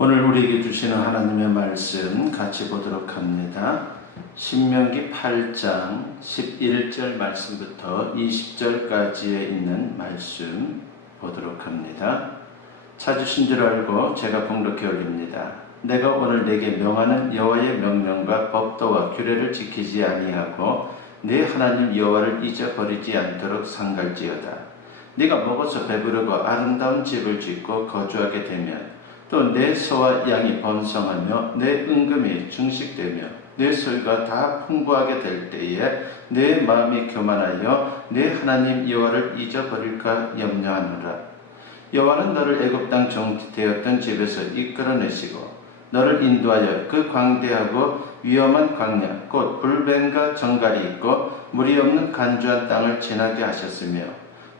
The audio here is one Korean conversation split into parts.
오늘 우리에게 주시는 하나님의 말씀 같이 보도록 합니다. 신명기 8장 11절 말씀부터 20절까지에 있는 말씀 보도록 합니다. 찾으신 줄 알고 제가 봉독해 올립니다. 내가 오늘 내게 명하는 여호와의 명령과 법도와 규례를 지키지 아니하고 네 하나님 여호와를 잊어버리지 않도록 상갈지어다. 네가 먹어서 배부르고 아름다운 집을 짓고 거주하게 되면 또 내 소와 양이 번성하며 내 은금이 증식되며 내 소유가 다 풍부하게 될 때에 내 마음이 교만하여 내 하나님 여호와를 잊어버릴까 염려하노라. 여호와는 너를 애굽 땅 정되었던 집에서 이끌어내시고 너를 인도하여 그 광대하고 위험한 광야 곧 불뱀과 정갈이 있고 물이 없는 간주한 땅을 지나게 하셨으며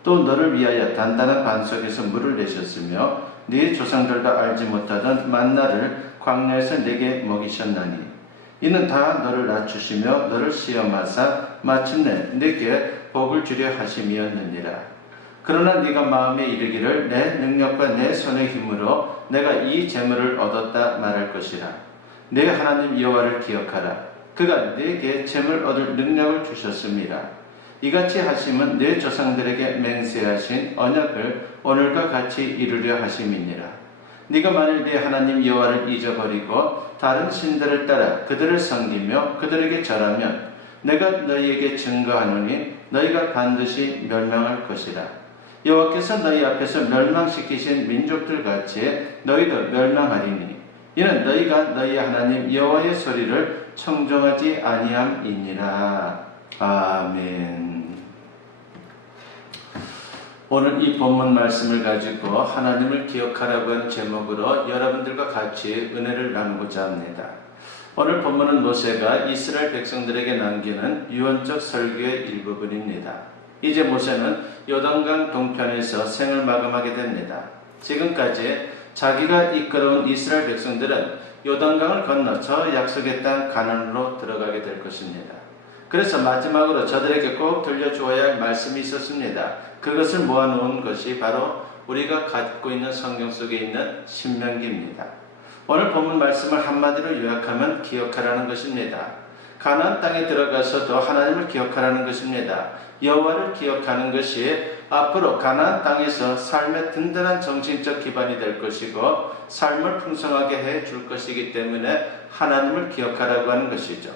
또 너를 위하여 단단한 반석에서 물을 내셨으며 네 조상들도 알지 못하던 만나를 광야에서 내게 먹이셨나니 이는 다 너를 낮추시며 너를 시험하사 마침내 내게 복을 주려 하심이었느니라. 그러나 네가 마음에 이르기를 내 능력과 내 손의 힘으로 내가 이 재물을 얻었다 말할 것이라. 내 하나님 여호와를 기억하라. 그가 네게 재물 얻을 능력을 주셨음이라. 이같이 하심은 내 조상들에게 맹세하신 언약을 오늘과 같이 이루려 하심이니라. 네가 만일 네 하나님 여호와를 잊어버리고 다른 신들을 따라 그들을 섬기며 그들에게 절하면 내가 너희에게 증거하노니 너희가 반드시 멸망할 것이라. 여호와께서 너희 앞에서 멸망시키신 민족들 같이 너희도 멸망하리니 이는 너희가 너희 하나님 여호와의 소리를 청종하지 아니함이니라. 아멘. 오늘 이 본문 말씀을 가지고 하나님을 기억하라고 하는 제목으로 여러분들과 같이 은혜를 나누고자 합니다. 오늘 본문은 모세가 이스라엘 백성들에게 남기는 유언적 설교의 일부분입니다. 이제 모세는 요단강 동편에서 생을 마감하게 됩니다. 지금까지 자기가 이끌어온 이스라엘 백성들은 요단강을 건너 저 약속의 땅 가나안으로 들어가게 될 것입니다. 그래서 마지막으로 저들에게 꼭 들려주어야 할 말씀이 있었습니다. 그것을 모아놓은 것이 바로 우리가 갖고 있는 성경 속에 있는 신명기입니다. 오늘 본문 말씀을 한마디로 요약하면 기억하라는 것입니다. 가나안 땅에 들어가서도 하나님을 기억하라는 것입니다. 여호와를 기억하는 것이 앞으로 가나안 땅에서 삶의 든든한 정신적 기반이 될 것이고 삶을 풍성하게 해줄 것이기 때문에 하나님을 기억하라고 하는 것이죠.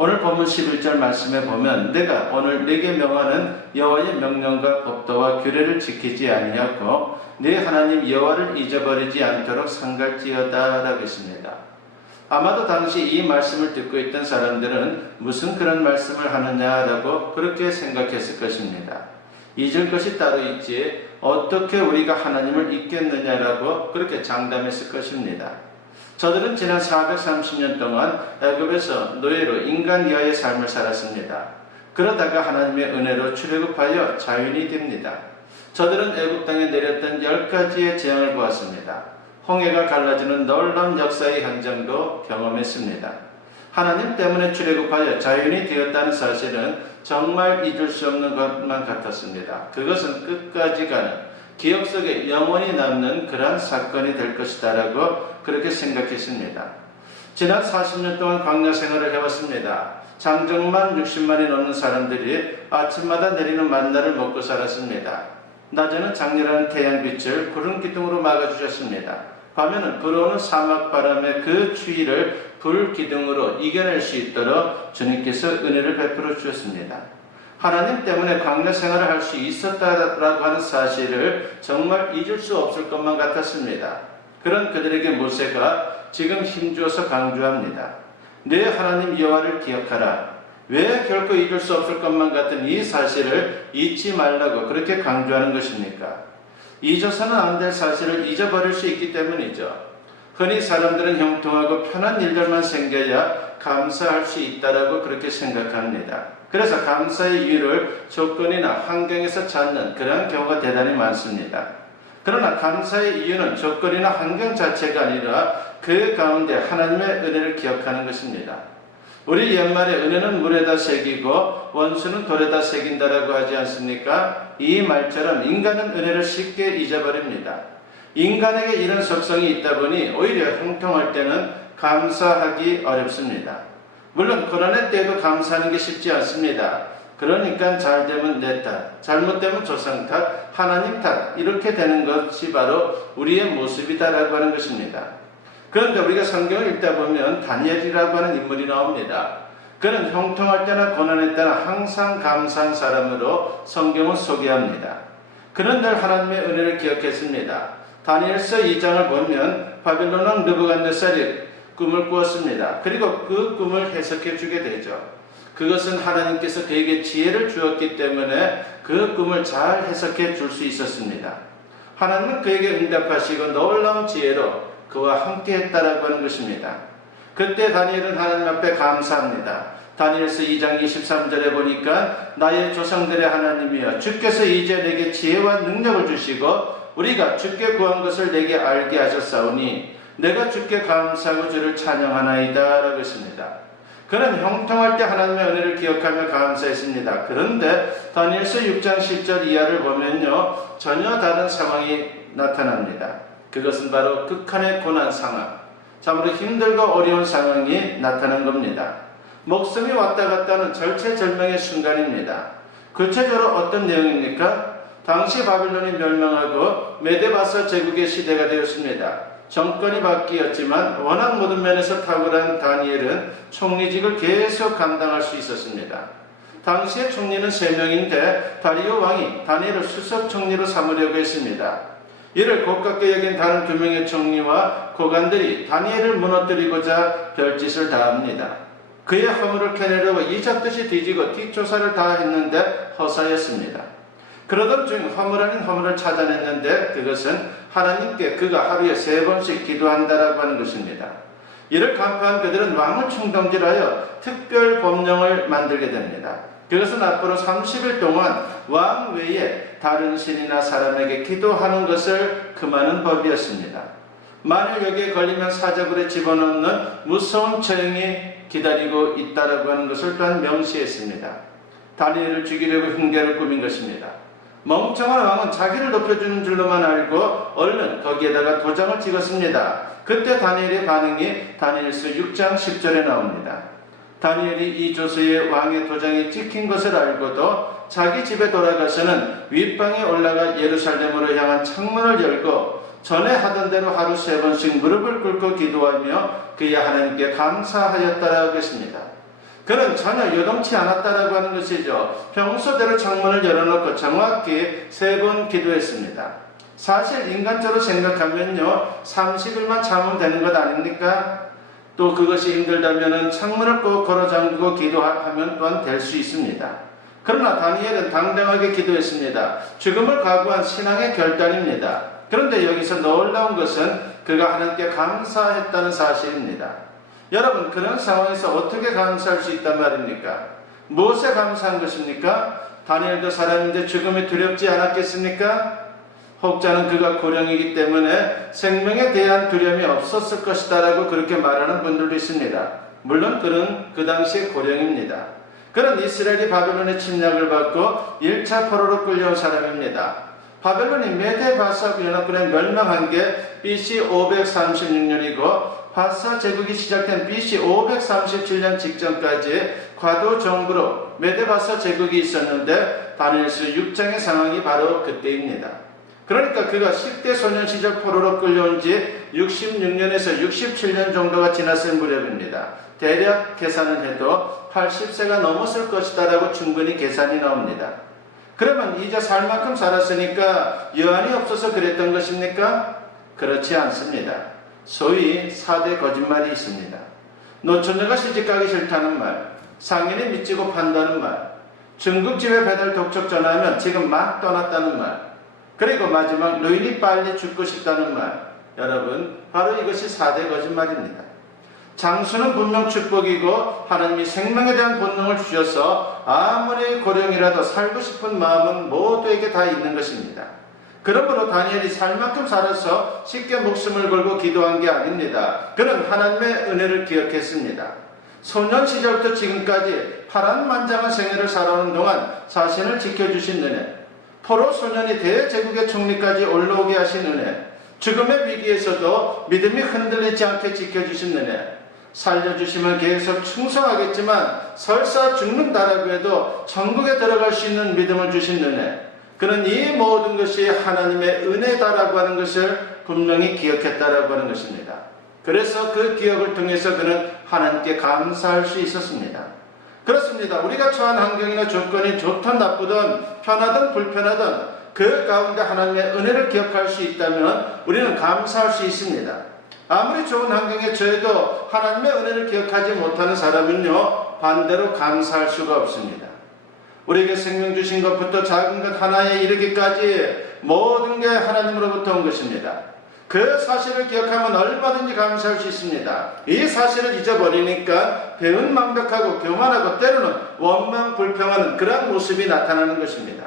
오늘 본문 11절 말씀에 보면 내가 오늘 네게 명하는 여호와의 명령과 법도와 규례를 지키지 아니하고 네 하나님 여호와를 잊어버리지 않도록 상갈지어다 라고 했습니다. 아마도 당시 이 말씀을 듣고 있던 사람들은 무슨 그런 말씀을 하느냐라고 그렇게 생각했을 것입니다. 잊을 것이 따로 있지 어떻게 우리가 하나님을 잊겠느냐라고 그렇게 장담했을 것입니다. 저들은 지난 430년 동안 애굽에서 노예로 인간 이하의 삶을 살았습니다. 그러다가 하나님의 은혜로 출애굽하여 자유인이 됩니다. 저들은 애굽 땅에 내렸던 10가지의 재앙을 보았습니다. 홍해가 갈라지는 놀라운 역사의 현장도 경험했습니다. 하나님 때문에 출애굽하여 자유인이 되었다는 사실은 정말 잊을 수 없는 것만 같았습니다. 그것은 끝까지 가는 기억 속에 영원히 남는 그러한 사건이 될 것이다 라고 그렇게 생각했습니다. 지난 40년 동안 광야 생활을 해왔습니다. 장정만 60만이 넘는 사람들이 아침마다 내리는 만나를 먹고 살았습니다. 낮에는 장렬한 태양빛을 구름 기둥으로 막아주셨습니다. 밤에는 불어오는 사막 바람의 그 추위를 불 기둥으로 이겨낼 수 있도록 주님께서 은혜를 베풀어 주셨습니다. 하나님 때문에 광야 생활을 할 수 있었다라고 하는 사실을 정말 잊을 수 없을 것만 같았습니다. 그런 그들에게 모세가 지금 힘주어서 강조합니다. 내 하나님 여호와를 기억하라. 왜 결코 잊을 수 없을 것만 같은 이 사실을 잊지 말라고 그렇게 강조하는 것입니까? 잊어서는 안 될 사실을 잊어버릴 수 있기 때문이죠. 흔히 사람들은 형통하고 편한 일들만 생겨야 감사할 수 있다라고 그렇게 생각합니다. 그래서 감사의 이유를 조건이나 환경에서 찾는 그런 경우가 대단히 많습니다. 그러나 감사의 이유는 조건이나 환경 자체가 아니라 그 가운데 하나님의 은혜를 기억하는 것입니다. 우리 옛말에 은혜는 물에다 새기고 원수는 돌에다 새긴다라고 하지 않습니까? 이 말처럼 인간은 은혜를 쉽게 잊어버립니다. 인간에게 이런 속성이 있다 보니 오히려 형통할 때는 감사하기 어렵습니다. 물론 고난의 때에도 감사하는 게 쉽지 않습니다. 그러니까 잘되면 내 탓, 잘못되면 조상 탓, 하나님 탓 이렇게 되는 것이 바로 우리의 모습이다라고 하는 것입니다. 그런데 우리가 성경을 읽다 보면 다니엘이라고 하는 인물이 나옵니다. 그는 형통할 때나 고난할 때나 항상 감사한 사람으로 성경을 소개합니다. 그는 늘 하나님의 은혜를 기억했습니다. 다니엘서 2장을 보면 바벨론 왕 느부갓네살이 꿈을 꾸었습니다. 그리고 그 꿈을 해석해 주게 되죠. 그것은 하나님께서 그에게 지혜를 주었기 때문에 그 꿈을 잘 해석해 줄 수 있었습니다. 하나님은 그에게 응답하시고 놀라운 지혜로 그와 함께 했다라고 하는 것입니다. 그때 다니엘은 하나님 앞에 감사합니다. 다니엘서 2장 23절에 보니까 나의 조상들의 하나님이여 주께서 이제 내게 지혜와 능력을 주시고 우리가 주께 구한 것을 내게 알게 하셨사오니 내가 주께 감사하고 주를 찬양하나이다 라고 했습니다. 그는 형통할 때 하나님의 은혜를 기억하며 감사했습니다. 그런데 다니엘서 6장 10절 이하를 보면요 전혀 다른 상황이 나타납니다. 그것은 바로 극한의 고난 상황, 참으로 힘들고 어려운 상황이 나타난 겁니다. 목숨이 왔다 갔다 하는 절체절명의 순간입니다. 구체적으로 어떤 내용입니까? 당시 바빌론이 멸망하고 메데바사 제국의 시대가 되었습니다. 정권이 바뀌었지만 워낙 모든 면에서 탁월한 다니엘은 총리직을 계속 감당할 수 있었습니다. 당시의 총리는 3명인데 다리오 왕이 다니엘을 수석 총리로 삼으려고 했습니다. 이를 고깝게 여긴 다른 2명의 총리와 고관들이 다니엘을 무너뜨리고자 별짓을 다합니다. 그의 허물을 캐내려고 이잡듯이 뒤지고 뒷조사를 다 했는데 허사였습니다. 그러던 중 허물 아닌 허물을 찾아냈는데 그것은 하나님께 그가 하루에 3번씩 기도한다라고 하는 것입니다. 이를 간파한 그들은 왕을 충동질하여 특별 법령을 만들게 됩니다. 그것은 앞으로 30일 동안 왕 외에 다른 신이나 사람에게 기도하는 것을 금하는 법이었습니다. 만일 여기에 걸리면 사자굴에 집어넣는 무서운 처형이 기다리고 있다라고 하는 것을 또한 명시했습니다. 다니엘을 죽이려고 흉계를 꾸민 것입니다. 멍청한 왕은 자기를 높여주는 줄로만 알고 얼른 거기에다가 도장을 찍었습니다. 그때 다니엘의 반응이 다니엘서 6장 10절에 나옵니다. 다니엘이 이 조서에 왕의 도장이 찍힌 것을 알고도 자기 집에 돌아가서는 윗방에 올라가 예루살렘으로 향한 창문을 열고 전에 하던 대로 하루 3번씩 무릎을 꿇고 기도하며 그의 하나님께 감사하였다라고 했습니다. 그는 전혀 요동치 않았다라고 하는 것이죠. 평소대로 창문을 열어놓고 정확히 3번 기도했습니다. 사실 인간적으로 생각하면요 30일만 참으면 되는 것 아닙니까? 또 그것이 힘들다면 창문을 꼭 걸어 잠그고 기도하면 또한 될 수 있습니다. 그러나 다니엘은 당당하게 기도했습니다. 죽음을 각오한 신앙의 결단입니다. 그런데 여기서 놀라운 것은 그가 하나님께 감사했다는 사실입니다. 여러분 그런 상황에서 어떻게 감사할 수 있단 말입니까? 무엇에 감사한 것입니까? 다니엘도 사람인데 죽음이 두렵지 않았겠습니까? 혹자는 그가 고령이기 때문에 생명에 대한 두려움이 없었을 것이다 라고 그렇게 말하는 분들도 있습니다. 물론 그는 그 당시에 고령입니다. 그는 이스라엘이 바벨론의 침략을 받고 1차 포로로 끌려온 사람입니다. 바벨론이 메데-바사 연합군에 멸망한 게 BC 536년이고 바사 제국이 시작된 BC 537년 직전까지 과도 정부로 메데-바사 제국이 있었는데 다니엘서 6장의 상황이 바로 그때입니다. 그러니까 그가 10대 소년 시절 포로로 끌려온 지 66년에서 67년 정도가 지났을 무렵입니다. 대략 계산을 해도 80세가 넘었을 것이다 라고 충분히 계산이 나옵니다. 그러면 이제 살 만큼 살았으니까 여한이 없어서 그랬던 것입니까? 그렇지 않습니다. 소위 4대 거짓말이 있습니다. 노처녀가 시집가기 싫다는 말, 상인이 미치고 판다는 말, 중국집에 배달 독촉 전화하면 지금 막 떠났다는 말, 그리고 마지막 노인이 빨리 죽고 싶다는 말. 여러분 바로 이것이 4대 거짓말입니다. 장수는 분명 축복이고 하나님이 생명에 대한 본능을 주셔서 아무리 고령이라도 살고 싶은 마음은 모두에게 다 있는 것입니다. 그러므로 다니엘이 살 만큼 살아서 쉽게 목숨을 걸고 기도한 게 아닙니다. 그는 하나님의 은혜를 기억했습니다. 소년 시절부터 지금까지 파란만장한 생애를 살아오는 동안 자신을 지켜주신 은혜, 포로 소년이 대제국의 총리까지 올라오게 하신 은혜, 죽음의 위기에서도 믿음이 흔들리지 않게 지켜주신 은혜, 살려주시면 계속 충성하겠지만 설사 죽는다라고 해도 천국에 들어갈 수 있는 믿음을 주신 은혜, 그는 이 모든 것이 하나님의 은혜다라고 하는 것을 분명히 기억했다라고 하는 것입니다. 그래서 그 기억을 통해서 그는 하나님께 감사할 수 있었습니다. 그렇습니다. 우리가 처한 환경이나 조건이 좋든 나쁘든 편하든 불편하든 그 가운데 하나님의 은혜를 기억할 수 있다면 우리는 감사할 수 있습니다. 아무리 좋은 환경에 처해도 하나님의 은혜를 기억하지 못하는 사람은요, 반대로 감사할 수가 없습니다. 우리에게 생명 주신 것부터 작은 것 하나에 이르기까지 모든 게 하나님으로부터 온 것입니다. 그 사실을 기억하면 얼마든지 감사할 수 있습니다. 이 사실을 잊어버리니까 배은망덕하고 교만하고 때로는 원망불평하는 그런 모습이 나타나는 것입니다.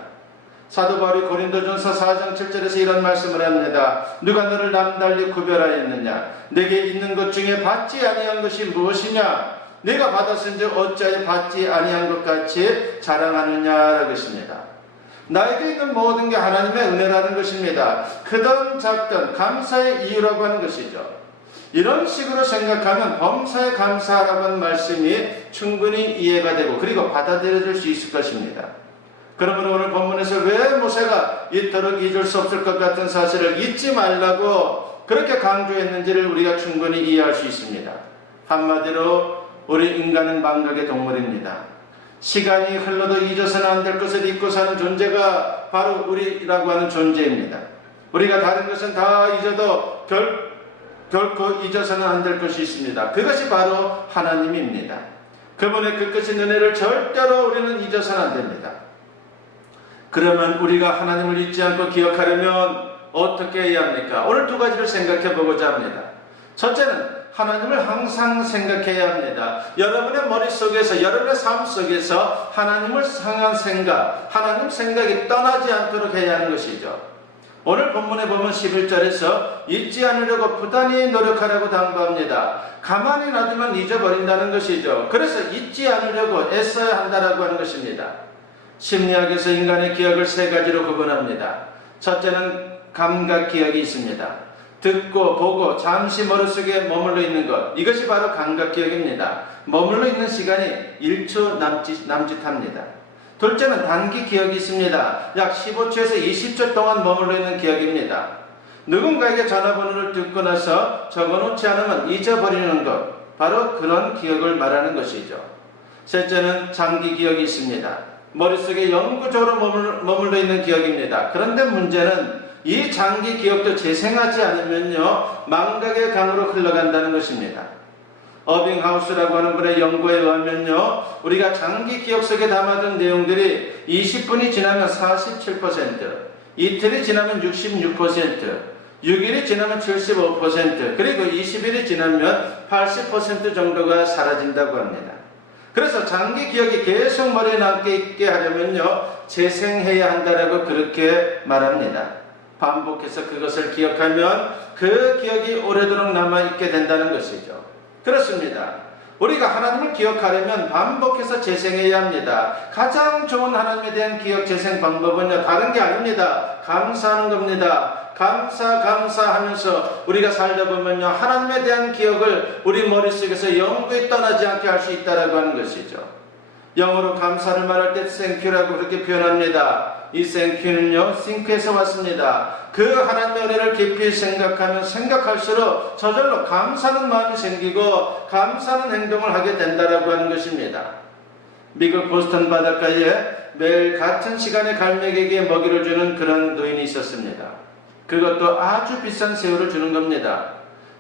사도 바울이 고린도전서 4장 7절에서 이런 말씀을 합니다. 누가 너를 남달리 구별하였느냐? 내게 있는 것 중에 받지 아니한 것이 무엇이냐? 내가 받았은즉 어찌하여 받지 아니한 것 같이 자랑하느냐라고 했습니다. 나에게 있는 모든 게 하나님의 은혜라는 것입니다. 크든 작든 감사의 이유라고 하는 것이죠. 이런 식으로 생각하면 범사에 감사하라고 하는 말씀이 충분히 이해가 되고 그리고 받아들여질 수 있을 것입니다. 그러므로 오늘 본문에서 왜 모세가 이토록 잊을 수 없을 것 같은 사실을 잊지 말라고 그렇게 강조했는지를 우리가 충분히 이해할 수 있습니다. 한마디로 우리 인간은 망각의 동물입니다. 시간이 흘러도 잊어서는 안 될 것을 잊고 사는 존재가 바로 우리라고 하는 존재입니다. 우리가 다른 것은 다 잊어도 결코 잊어서는 안 될 것이 있습니다. 그것이 바로 하나님입니다. 그분의 그 끝인 은혜를 절대로 우리는 잊어서는 안 됩니다. 그러면 우리가 하나님을 잊지 않고 기억하려면 어떻게 해야 합니까? 오늘 두 가지를 생각해 보고자 합니다. 첫째는 하나님을 항상 생각해야 합니다. 여러분의 머릿속에서, 여러분의 삶 속에서 하나님을 향한 생각, 하나님 생각이 떠나지 않도록 해야 하는 것이죠. 오늘 본문에 보면 11절에서 잊지 않으려고 부단히 노력하라고 당부합니다. 가만히 놔두면 잊어버린다는 것이죠. 그래서 잊지 않으려고 애써야 한다라고 하는 것입니다. 심리학에서 인간의 기억을 세 가지로 구분합니다. 첫째는 감각 기억이 있습니다. 듣고 보고 잠시 머릿속에 머물러 있는 것, 이것이 바로 감각 기억입니다. 머물러 있는 시간이 1초 남짓합니다. 둘째는 단기 기억이 있습니다. 약 15초에서 20초 동안 머물러 있는 기억입니다. 누군가에게 전화번호를 듣고 나서 적어놓지 않으면 잊어버리는 것, 바로 그런 기억을 말하는 것이죠. 셋째는 장기 기억이 있습니다. 머릿속에 영구적으로 머물러 있는 기억입니다. 그런데 문제는 이 장기 기억도 재생하지 않으면요, 망각의 강으로 흘러간다는 것입니다. 어빙하우스라고 하는 분의 연구에 의하면요, 우리가 장기 기억 속에 담아둔 내용들이 20분이 지나면 47%, 이틀이 지나면 66%, 6일이 지나면 75%, 그리고 20일이 지나면 80% 정도가 사라진다고 합니다. 그래서 장기 기억이 계속 머리에 남게 있게 하려면요, 재생해야 한다라고 그렇게 말합니다. 반복해서 그것을 기억하면 그 기억이 오래도록 남아있게 된다는 것이죠. 그렇습니다. 우리가 하나님을 기억하려면 반복해서 재생해야 합니다. 가장 좋은 하나님에 대한 기억 재생 방법은요, 다른 게 아닙니다. 감사하는 겁니다. 감사하면서 우리가 살다 보면요, 하나님에 대한 기억을 우리 머릿속에서 영구히 떠나지 않게 할 수 있다라고 하는 것이죠. 영어로 감사를 말할 때 thank유라고 그렇게 표현합니다. 이 thank유는요, think에서 왔습니다. 그 하나님의 은혜를 깊이 생각하면 생각할수록 저절로 감사하는 마음이 생기고 감사하는 행동을 하게 된다라고 하는 것입니다. 미국 보스턴 바닷가에 매일 같은 시간에 갈매기에게 먹이를 주는 그런 노인이 있었습니다. 그것도 아주 비싼 새우를 주는 겁니다.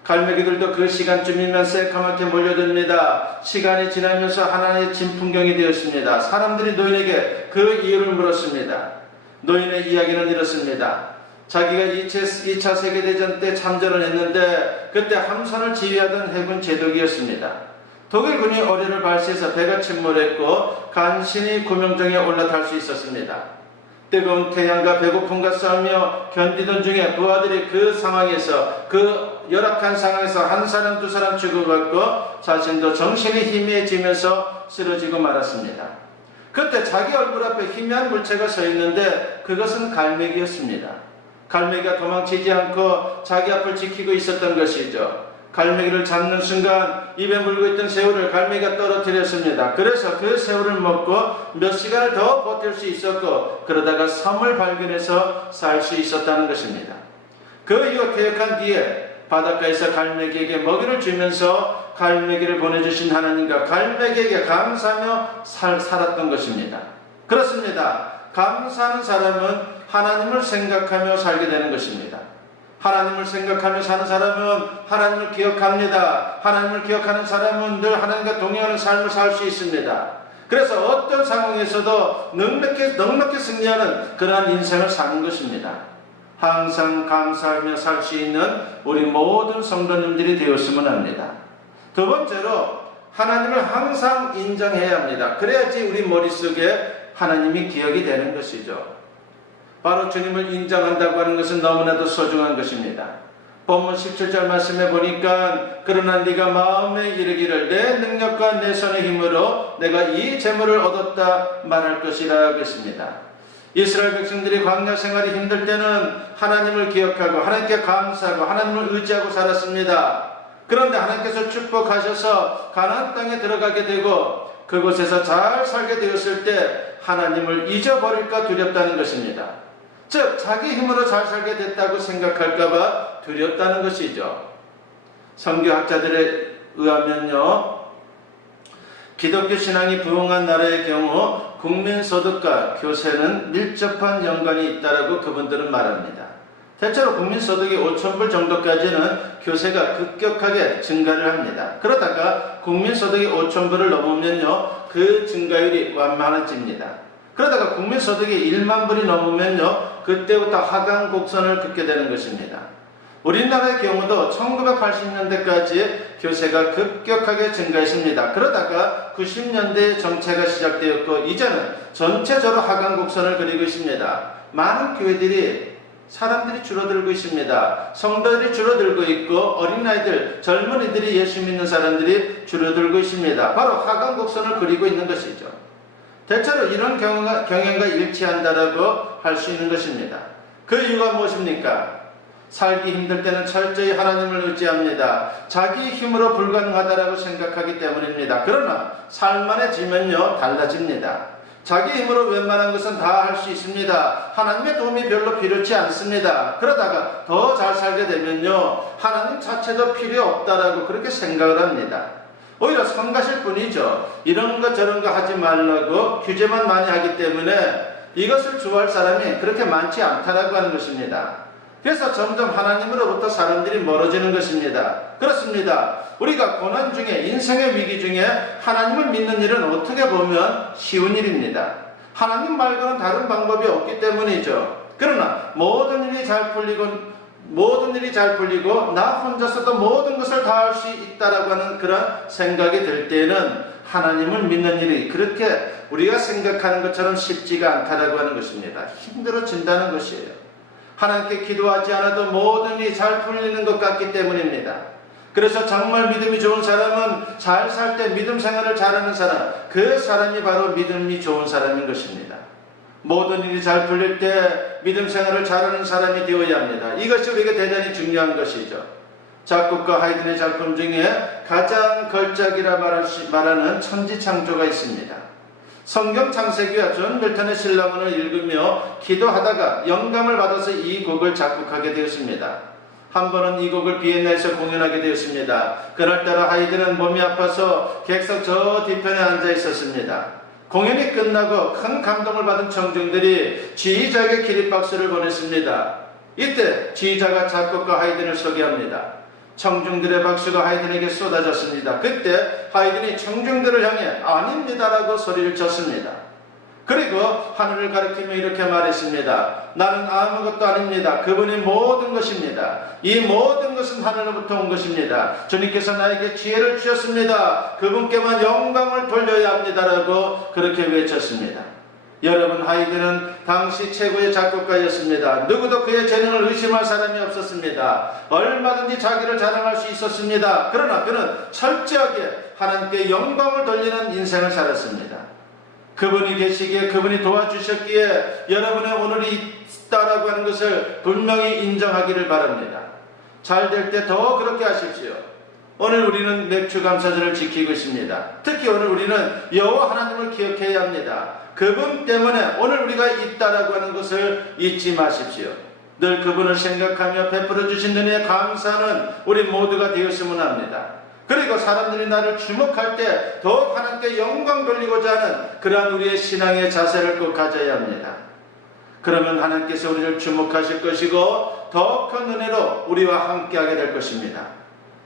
갈매기들도 그 시간쯤이면 새까맣게 몰려듭니다. 시간이 지나면서 하나의 진풍경이 되었습니다. 사람들이 노인에게 그 이유를 물었습니다. 노인의 이야기는 이렇습니다. 자기가 2차 세계대전 때 참전을 했는데 그때 함선을 지휘하던 해군 제독이었습니다. 독일군이 어뢰를 발사해서 배가 침몰했고 간신히 구명정에 올라탈 수 있었습니다. 뜨거운 태양과 배고픔과 싸우며 견디던 중에 부하들이 그 상황에서, 그 열악한 상황에서 한 사람 두 사람 죽어갔고 자신도 정신이 희미해지면서 쓰러지고 말았습니다. 그때 자기 얼굴 앞에 희미한 물체가 서 있는데 그것은 갈매기였습니다. 갈매기가 도망치지 않고 자기 앞을 지키고 있었던 것이죠. 갈매기를 잡는 순간 입에 물고 있던 새우를 갈매기가 떨어뜨렸습니다. 그래서 그 새우를 먹고 몇 시간을 더 버틸 수 있었고, 그러다가 섬을 발견해서 살 수 있었다는 것입니다. 그 이후 퇴역한 뒤에 바닷가에서 갈매기에게 먹이를 주면서 갈매기를 보내주신 하나님과 갈매기에게 감사하며 살았던 것입니다. 그렇습니다. 감사하는 사람은 하나님을 생각하며 살게 되는 것입니다. 하나님을 생각하며 사는 사람은 하나님을 기억합니다. 하나님을 기억하는 사람은 늘 하나님과 동행하는 삶을 살 수 있습니다. 그래서 어떤 상황에서도 넉넉히 승리하는 그러한 인생을 사는 것입니다. 항상 감사하며 살 수 있는 우리 모든 성도님들이 되었으면 합니다. 두 번째로, 하나님을 항상 인정해야 합니다. 그래야지 우리 머릿속에 하나님이 기억이 되는 것이죠. 바로 주님을 인정한다고 하는 것은 너무나도 소중한 것입니다. 본문 17절 말씀에 보니까 그러나 네가 마음에 이르기를 내 능력과 내 손의 힘으로 내가 이 재물을 얻었다 말할 것이라 했습니다. 이스라엘 백성들이 광야 생활이 힘들 때는 하나님을 기억하고 하나님께 감사하고 하나님을 의지하고 살았습니다. 그런데 하나님께서 축복하셔서 가나안 땅에 들어가게 되고 그곳에서 잘 살게 되었을 때 하나님을 잊어버릴까 두렵다는 것입니다. 즉 자기 힘으로 잘 살게 됐다고 생각할까봐 두렵다는 것이죠. 선교학자들에 의하면요, 기독교 신앙이 부흥한 나라의 경우 국민소득과 교세는 밀접한 연관이 있다라고 그분들은 말합니다. 대체로 국민소득이 5,000불 정도까지는 교세가 급격하게 증가를 합니다. 그러다가 국민소득이 5,000불을 넘으면요, 그 증가율이 완만해집니다. 그러다가 국민소득이 1만 불이 넘으면요, 그때부터 하강 곡선을 긋게 되는 것입니다. 우리나라의 경우도 1980년대까지 교세가 급격하게 증가했습니다. 그러다가 90년대에 정체가 시작되었고 이제는 전체적으로 하강 곡선을 그리고 있습니다. 많은 교회들이 사람들이 줄어들고 있습니다. 성도들이 줄어들고 있고 어린아이들, 젊은이들이 예수 믿는 사람들이 줄어들고 있습니다. 바로 하강 곡선을 그리고 있는 것이죠. 대체로 이런 경향과 일치한다라고 할 수 있는 것입니다. 그 이유가 무엇입니까? 살기 힘들 때는 철저히 하나님을 의지합니다. 자기 힘으로 불가능하다라고 생각하기 때문입니다. 그러나 살만해지면요, 달라집니다. 자기 힘으로 웬만한 것은 다 할 수 있습니다. 하나님의 도움이 별로 필요치 않습니다. 그러다가 더 잘 살게 되면요, 하나님 자체도 필요 없다라고 그렇게 생각을 합니다. 오히려 성가실 뿐이죠. 이런 거 저런 거 하지 말라고 규제만 많이 하기 때문에 이것을 좋아할 사람이 그렇게 많지 않다라고 하는 것입니다. 그래서 점점 하나님으로부터 사람들이 멀어지는 것입니다. 그렇습니다. 우리가 고난 중에, 인생의 위기 중에 하나님을 믿는 일은 어떻게 보면 쉬운 일입니다. 하나님 말고는 다른 방법이 없기 때문이죠. 그러나 모든 일이 잘 풀리고 나 혼자서도 모든 것을 다 할 수 있다라고 하는 그런 생각이 들 때는 하나님을 믿는 일이 그렇게 우리가 생각하는 것처럼 쉽지가 않다라고 하는 것입니다. 힘들어진다는 것이에요. 하나님께 기도하지 않아도 모든 일이 잘 풀리는 것 같기 때문입니다. 그래서 정말 믿음이 좋은 사람은 잘 살 때 믿음 생활을 잘하는 사람, 그 사람이 바로 믿음이 좋은 사람인 것입니다. 모든 일이 잘 풀릴 때 믿음 생활을 잘하는 사람이 되어야 합니다. 이것이 우리에게 대단히 중요한 것이죠. 작곡가 하이든의 작품 중에 가장 걸작이라 말하는 천지창조가 있습니다. 성경 창세기와 존 밀턴의 신랑원을 읽으며 기도하다가 영감을 받아서 이 곡을 작곡하게 되었습니다. 한 번은 이 곡을 비엔나에서 공연하게 되었습니다. 그날따라 하이든은 몸이 아파서 객석 저 뒤편에 앉아 있었습니다. 공연이 끝나고 큰 감동을 받은 청중들이 지휘자에게 기립박수를 보냈습니다. 이때 지휘자가 작곡가 하이든을 소개합니다. 청중들의 박수가 하이든에게 쏟아졌습니다. 그때 하이든이 청중들을 향해 아닙니다라고 소리를 쳤습니다. 그리고 하늘을 가리키며 이렇게 말했습니다. 나는 아무것도 아닙니다. 그분이 모든 것입니다. 이 모든 것은 하늘로부터 온 것입니다. 주님께서 나에게 지혜를 주셨습니다. 그분께만 영광을 돌려야 합니다라고 그렇게 외쳤습니다. 여러분, 하이든은 당시 최고의 작곡가였습니다. 누구도 그의 재능을 의심할 사람이 없었습니다. 얼마든지 자기를 자랑할 수 있었습니다. 그러나 그는 철저하게 하나님께 영광을 돌리는 인생을 살았습니다. 그분이 계시기에, 그분이 도와주셨기에 여러분의 오늘이 있다라고 하는 것을 분명히 인정하기를 바랍니다. 잘 될 때 더 그렇게 하십시오. 오늘 우리는 맥주감사절을 지키고 있습니다. 특히 오늘 우리는 여호와 하나님을 기억해야 합니다. 그분 때문에 오늘 우리가 있다라고 하는 것을 잊지 마십시오. 늘 그분을 생각하며 베풀어 주신 은혜에 감사하는 우리 모두가 되었으면 합니다. 그리고 사람들이 나를 주목할 때 더욱 하나님께 영광 돌리고자 하는 그러한 우리의 신앙의 자세를 꼭 가져야 합니다. 그러면 하나님께서 우리를 주목하실 것이고 더 큰 은혜로 우리와 함께하게 될 것입니다.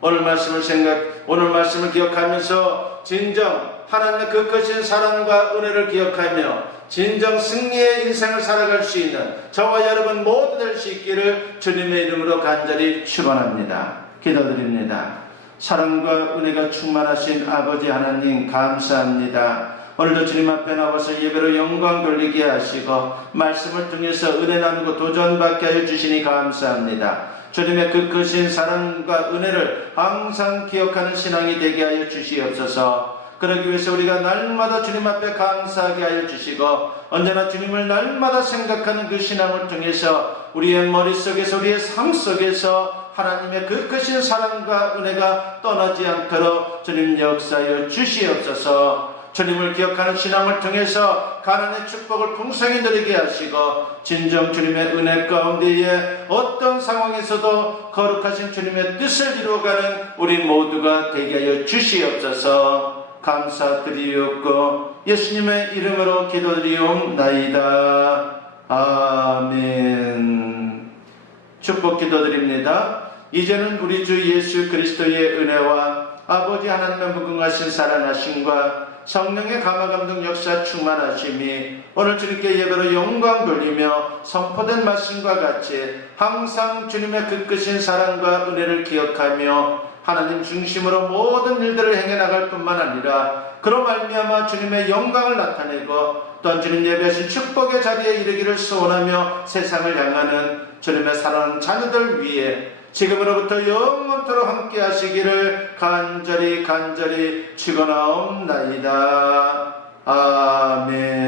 오늘 말씀을 기억하면서 진정 하나님의 그 크신 사랑과 은혜를 기억하며 진정 승리의 인생을 살아갈 수 있는 저와 여러분 모두 될 수 있기를 주님의 이름으로 간절히 축원합니다. 기도드립니다. 사랑과 은혜가 충만하신 아버지 하나님 감사합니다. 오늘도 주님 앞에 나와서 예배로 영광 돌리게 하시고 말씀을 통해서 은혜 나누고 도전받게 하여 주시니 감사합니다. 주님의 그 크신 사랑과 은혜를 항상 기억하는 신앙이 되게 하여 주시옵소서. 그러기 위해서 우리가 날마다 주님 앞에 감사하게 하여 주시고 언제나 주님을 날마다 생각하는 그 신앙을 통해서 우리의 머릿속에서 우리의 삶 속에서 하나님의 그 크신 사랑과 은혜가 떠나지 않도록 주님 역사하여 주시옵소서. 주님을 기억하는 신앙을 통해서 가난의 축복을 풍성히 누리게 하시고 진정 주님의 은혜 가운데에 어떤 상황에서도 거룩하신 주님의 뜻을 이루어가는 우리 모두가 되게 하여 주시옵소서. 감사드리옵고 예수님의 이름으로 기도드리옵나이다. 아멘. 축복 기도드립니다. 이제는 우리 주 예수 그리스도의 은혜와 아버지 하나님의 무궁하신 사랑하심과 성령의 감화감동 역사 충만하심이 오늘 주님께 예배로 영광 돌리며 선포된 말씀과 같이 항상 주님의 그 크신 사랑과 은혜를 기억하며 하나님 중심으로 모든 일들을 행해 나갈 뿐만 아니라 그로 말미암아 주님의 영광을 나타내고 또한 주님 예배하신 축복의 자리에 이르기를 소원하며 세상을 향하는 주님의 사랑하는 자녀들 위해 지금으로부터 영원토록 함께 하시기를 간절히 축원하옵나이다. 아멘.